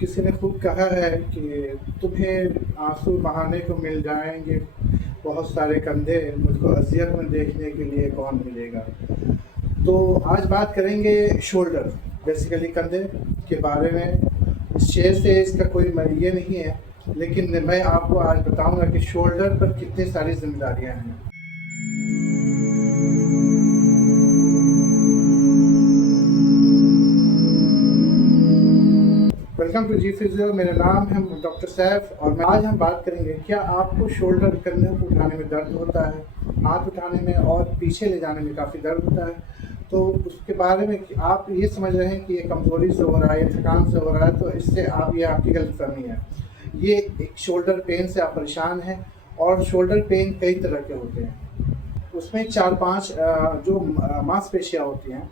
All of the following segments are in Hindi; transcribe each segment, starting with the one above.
किसी ने खूब कहा है कि तुम्हें आंसू बहाने को मिल जाएंगे बहुत सारे कंधे, मुझको अजियत में देखने के लिए कौन मिलेगा। तो आज बात करेंगे शोल्डर, बेसिकली कंधे के बारे में। इस शेर से इसका कोई ये नहीं है, लेकिन मैं आपको आज बताऊंगा कि शोल्डर पर कितनी सारी जिम्मेदारियां हैं। Welcome to G Physio. मेरा नाम है डॉक्टर सैफ और आज हम बात करेंगे क्या आपको शोल्डर, कंधे को उठाने में दर्द होता है, हाथ उठाने में और पीछे ले जाने में काफ़ी दर्द होता है। तो उसके बारे में आप ये समझ रहे हैं कि ये कमज़ोरी से हो रहा है या थकान से हो रहा है, तो इससे ये आपकी गलतफहमी है। ये एक शोल्डर पेन से आप परेशान हैं और शोल्डर पेन कई तरह के होते हैं। उसमें 4-5 जो मांसपेशियाँ होती हैं।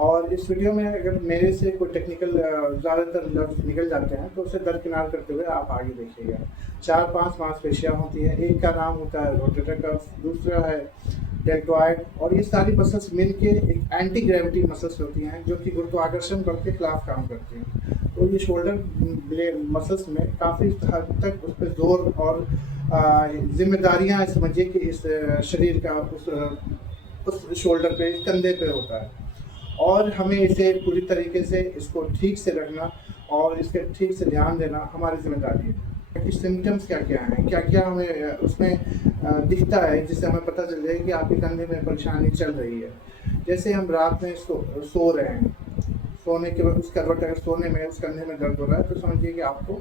और इस वीडियो में अगर मेरे से कोई टेक्निकल ज़्यादातर लफ्ज़ निकल जाते हैं तो उसे दरकिनार करते हुए आप आगे देखिएगा। 4-5 मांसपेशियाँ होती हैं। एक का नाम होता है रोटेटर कफ, दूसरा है डेल्टॉइड, और ये सारी मसल्स मिलके एक एंटी ग्रेविटी मसल्स होती हैं जो कि गुरुत्वाकर्षण बल के खिलाफ काम करती हैं। तो ये शोल्डर मसल्स में काफ़ी हद तक उस पर जोर और जिम्मेदारियाँ समझिए कि इस शरीर का उस शोल्डर पे, कंधे पे होता है। और हमें इसे पूरी तरीके से इसको ठीक से रखना और इसके ठीक से ध्यान देना हमारी जिम्मेदारी है कि सिम्टम्स क्या क्या हैं, क्या क्या हमें उसमें दिखता है जिससे हमें पता चल जाए कि आपके कंधे में परेशानी चल रही है। जैसे हम रात में सो रहे हैं, सोने के बाद उस करवट अगर सोने में उस कंधे में दर्द हो रहा है तो समझिए कि आपको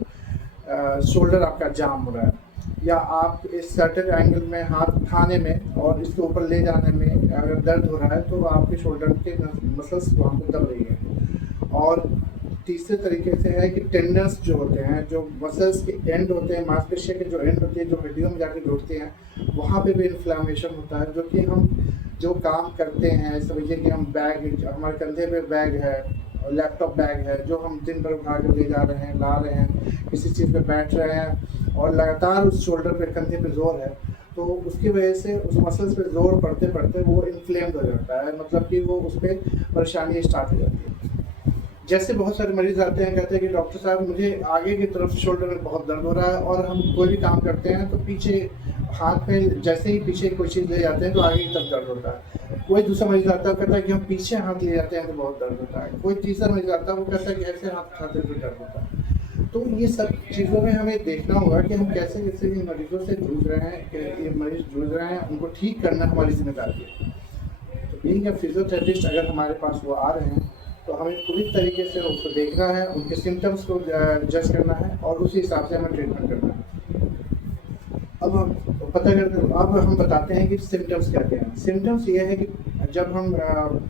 शोल्डर आपका जाम हो रहा है, या आप इस सर्टेन एंगल में हाथ उठाने में और इसके ऊपर ले जाने में अगर दर्द हो रहा है तो आपके शोल्डर के मसल्स वहाँ पर दब रही है। और तीसरे तरीके से है कि टेंडन्स जो होते हैं, जो मसल्स के एंड होते हैं, मांसपेशियों के जो एंड होते हैं, जो हड्डियों में जाकर जुड़ते हैं, वहाँ पे भी इन्फ्लामेशन होता है। जो कि हम जो काम करते हैं, समझिए कि हम बैग, हमारे कंधे पे बैग है, लैपटॉप बैग है जो हम दिन भर उठा कर ले जा रहे हैं, ला रहे हैं, किसी चीज़ पे बैठ रहे हैं और लगातार उस शोल्डर पे, कंधे पे जोर है, तो उसकी वजह से उस मसल्स पे जोर पड़ते पड़ते वो इन्फ्लेम्ड हो जाता है, मतलब कि वो उस पर परेशानी स्टार्ट हो जाती है। जैसे बहुत सारे मरीज आते हैं, कहते हैं कि डॉक्टर साहब मुझे आगे की तरफ शोल्डर में बहुत दर्द हो रहा है, और हम कोई भी काम करते हैं तो पीछे हाथ में जैसे ही पीछे कोई चीज़ ले जाते हैं तो आगे की तरफ दर्द होता है। कोई दूसरा मरीज आता है, कहता है कि हम पीछे हाथ ले जाते हैं तो बहुत दर्द होता है। कोई तीसरा मरीज आता है, वो कहता है कि ऐसे हाथ उठाते हुए दर्द होता है। तो ये सब चीज़ों में हमें देखना होगा कि हम कैसे कैसे इन मरीजों से जूझ रहे हैं, कि ये मरीज जूझ रहे हैं, उनको ठीक करना हमारी जिम्मेदारी है। तो बीइंग अ फिजियोथेरेपिस्ट अगर हमारे पास वो आ रहे हैं तो हमें पूरी तरीके से उसको देखना है, उनके सिम्टम्स को जज करना है और उसी हिसाब से हमें ट्रीटमेंट करना है। अब हम बताते हैं कि सिम्टम्स क्या क्या हैं। सिम्टम्स ये है कि जब हम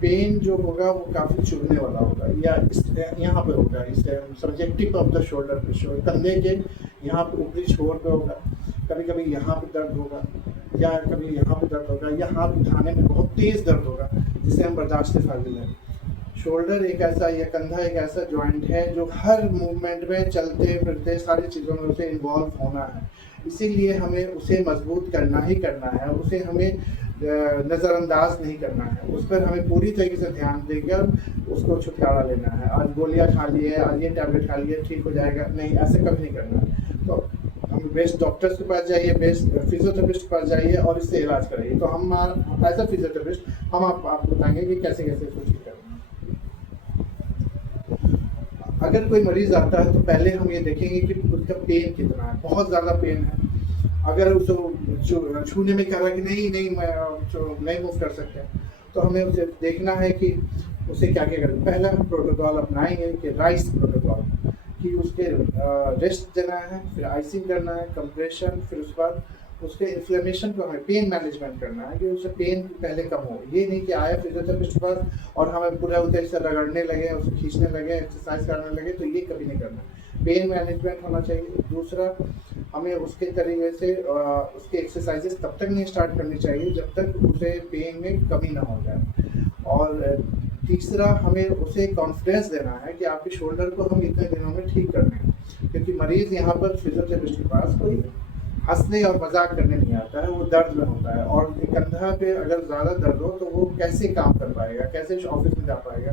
पेन जो होगा वो काफ़ी चुभने वाला होगा, या यहाँ पे होगा, इस समझिए टिप ऑफ द शोल्डर पे, कंधे के यहाँ पे ऊपरी छोर पे होगा। कभी कभी यहाँ पे दर्द होगा, या कभी यहाँ पे दर्द होगा, या हाथ उठाने में बहुत तेज़ दर्द होगा जिसे हम बर्दाश्त से फाजिल हैं। शोल्डर एक ऐसा, या कंधा एक ऐसा जॉइंट है जो हर मूवमेंट में, चलते फिरते सारी चीज़ों में उसे इन्वॉल्व होना है। इसीलिए हमें उसे मजबूत करना ही करना है, उसे हमें नज़रअंदाज नहीं करना है, उस पर हमें पूरी तरीके से ध्यान देकर उसको छुटकारा लेना है। आज गोलियां खा लिए, आज ये टैबलेट खा लिए, ठीक हो जाएगा, नहीं, ऐसे कभी नहीं करना है। तो हम बेस्ट डॉक्टर्स के पास जाइए, बेस्ट फिजियोथेरेपिस्ट के पास जाइए और इससे इलाज कराइए। तो हम एज अ फिजियोथेरेपिस्ट हम आपको बताएंगे कि कैसे कैसे इसको ठीक करना है। अगर कोई मरीज आता है तो पहले हम ये देखेंगे कि उसका पेन कितना है। बहुत ज़्यादा पेन है, अगर उसको छूने में कह रहा है कि नहीं नहीं मैं नहीं मूव कर सकते, तो हमें उसे देखना है कि उसे क्या क्या करना है। पहला हम प्रोटोकॉल अपनाएंगे कि राइस प्रोटोकॉल, कि उसके रेस्ट देना है, फिर आइसिंग करना है, कंप्रेशन, फिर उसके बाद उसके इन्फ्लेमेशन को हमें पेन मैनेजमेंट करना है कि उससे पेन पहले कम हो। ये नहीं कि आया फिजियोथेरेपिस्ट के पास और हमें पूरा उधर से रगड़ने लगे, उसे खींचने लगे, एक्सरसाइज करने लगे, तो ये कभी नहीं करना। पेन मैनेजमेंट होना चाहिए। दूसरा, हमें उसके तरीके से उसके एक्सरसाइजेस तब तक नहीं स्टार्ट करनी चाहिए जब तक उसे पेन में कमी ना हो जाए। और तीसरा, हमें उसे कॉन्फिडेंस देना है कि आपके शोल्डर को हम इतने दिनों में ठीक करने हैं, क्योंकि मरीज़ यहाँ पर फिजियोथेरेपिस्ट के पास कोई हंसने और मजाक करने नहीं आता है, वो दर्द में होता है। और कंधा पे अगर ज़्यादा दर्द हो तो वो कैसे काम कर पाएगा, कैसे ऑफिस में जा पाएगा,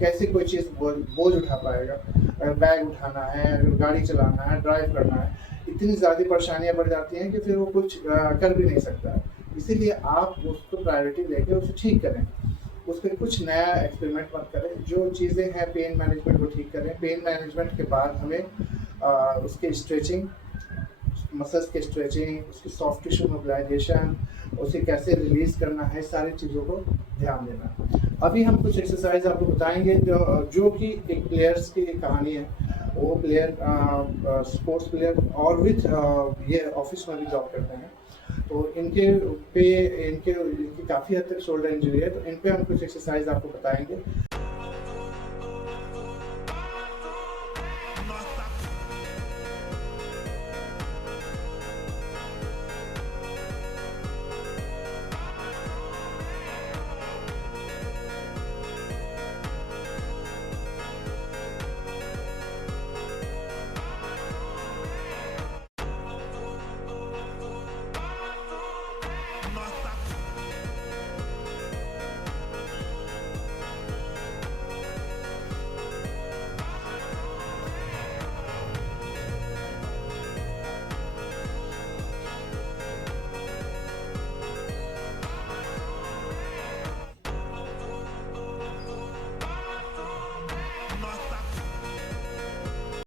कैसे कोई चीज़ बोझ उठा पाएगा। अगर बैग उठाना है, अगर गाड़ी चलाना है, ड्राइव करना है, इतनी ज़्यादा परेशानियाँ बढ़ जाती हैं कि फिर वो कुछ कर भी नहीं सकता है। इसीलिए आप उसको प्रायोरिटी देके उसे ठीक करें। उस पे कुछ नया एक्सपेरिमेंट मत करें। जो चीज़ें हैं पेन मैनेजमेंट वो ठीक करें। पेन मैनेजमेंट के बाद हमें उसकी स्ट्रेचिंग, मसल्स के स्ट्रेचिंग, उसकी सॉफ्ट टिश्यू मोबिलाइजेशन, उसे कैसे रिलीज़ करना है, सारी चीज़ों को ध्यान देना है। अभी हम कुछ एक्सरसाइज आपको बताएँगे जो कि एक प्लेयर्स की कहानी है। वो प्लेयर स्पोर्ट्स प्लेयर और विथ ये ऑफ़िस में भी जॉब करते हैं। तो इनके काफ़ी हद तक शोल्डर इंजरी है, तो इन पे हम कुछ एक्सरसाइज आपको बताएँगे।